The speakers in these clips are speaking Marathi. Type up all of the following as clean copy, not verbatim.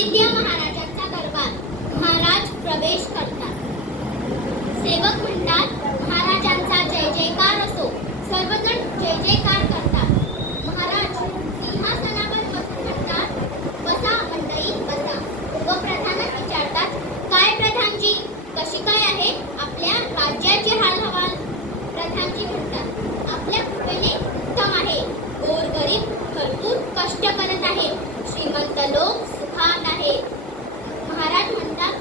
आदित्य महाराजांचा दरबार. महाराज प्रवेश करतात. सेवक म्हणतात, महाराजांचा जय जयकार असो. सर्वजण जय जयकार करतात. महाराज सिंहासनावर बसून म्हणतात, बसा मंडळी बसा. व प्रधानच विचारतात, काय प्रधानजी, कशी काय आहे आपल्या राज्याचे हालहवाल? प्रधानजी म्हणतात, आपल्या कृपेने उत्तम आहे. गोरगरीब भरपूर कष्ट करत आहेत. श्रीमंत लोक सुखात आहेत. महाराज म्हणतात,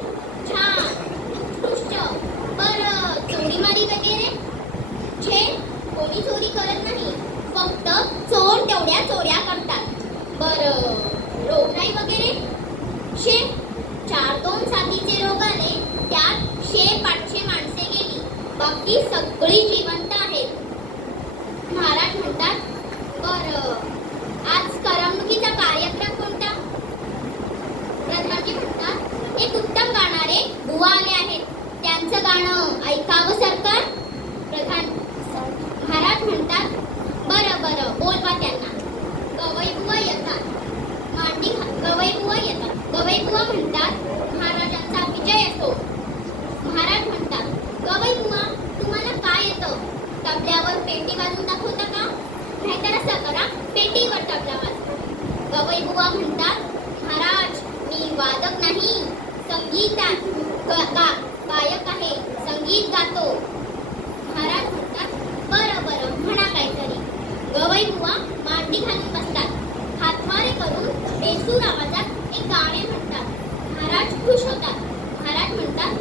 छान, उत्कृष्ट. बरं, चोरीमारी वगैरे? छे, कोणी चोरी करत नाही. फक्त चोर तेवढ्या चोऱ्या करतात. बरं, रोगराई वगैरे? शे, 4-2 साथीचे रोग आले, त्यात 100-500 माणसे गेली. बाकी सगळी जिवंत आहेत. महाराज म्हणतात, बरं, आज करमणुकीचा कार्यक्रम कोणता? प्रधानजी म्हणतात, एक उत्तम गाणारे बुवा आले आहेत. त्यांचं गाणं ऐकावं सरकार? महाराज म्हणतात, बरं बरं, बोलवा त्यांना. गवई बुवा येतात. गवई बुवा येतात. गवई बुवा म्हणतात, महाराजांचा विजय असो. महाराज म्हणतात, गवई बुवा, तुम्हाला काय येतं? तबल्यावर पेटी वाजवून दाखवता का? नाहीतर असं करा, पेटीवर तबला वाजवा. गवई बुवा म्हणतात, महाराज, मी वादक नाही, गायक आहे, संगीत गातो. महाराज म्हणतात, बरं बरं, म्हणा काहीतरी. गवई बुवा मांडी घालून बसतात. हातवारे करून बेसूर आवाजात एक गाणे म्हणतात. महाराज खुश होतात. महाराज म्हणतात,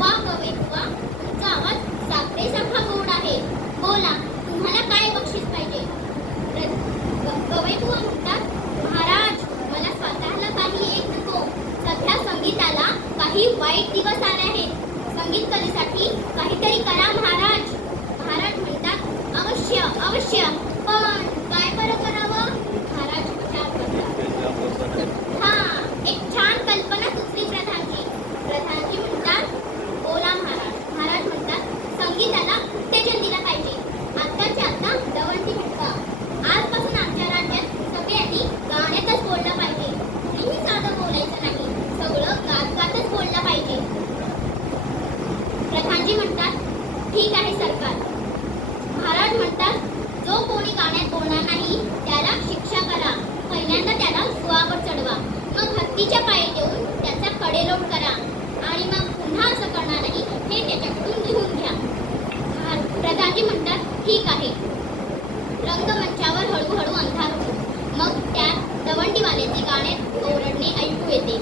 वा गवई बुवा, तुमचा आवाज साखरेसारखा गोड आहे. बोला, तुम्हाला काय बक्षीस पाहिजे? गवई बुवा म्हणतात, महाराज, मला स्वतःला काही एक नको. सध्या संगीताला काही वाईट दिवस आले आहेत. संगीत कलेसाठी काहीतरी करा महाराज. महाराज म्हणतात, अवश्य अवश्य, पण काय बरं करावं? महाराज विचार करतात. हा, एक छान कल्पना सुचली प्रधानजी. प्रधानजी म्हणतात, बोला महाराज. महाराज म्हणतात, संगीताला उत्तेजन दिलं पाहिजे. आत्ताच्या आता दवंडी म्हणता. आजपासून आमच्या राज्यात सगळ्यांनी गाण्यातच बोललं पाहिजे. कुणीही साधं बोलायचं नाही. सगळं गात बोललं पाहिजे. प्रधानजी म्हणतात, ठीक आहे सरकार. महाराज म्हणतात, जो कोणी गाण्यात बोलणार नाही त्याला शिक्षा करा. पहिल्यांदा त्याला सुळावर चढवा, मग हत्तीच्या पायी देऊन त्याचा कडेलोट करा आणि मग पुन्हा असं करणार नाही हे त्याच्याकडून लिहून घ्या. प्रधानजी म्हणतात, ठीक आहे. रंगमंचावर हळूहळू अंधार होतो. मग त्यात दवंडीवाल्याचे गाणे ओरडणे ऐकू येते.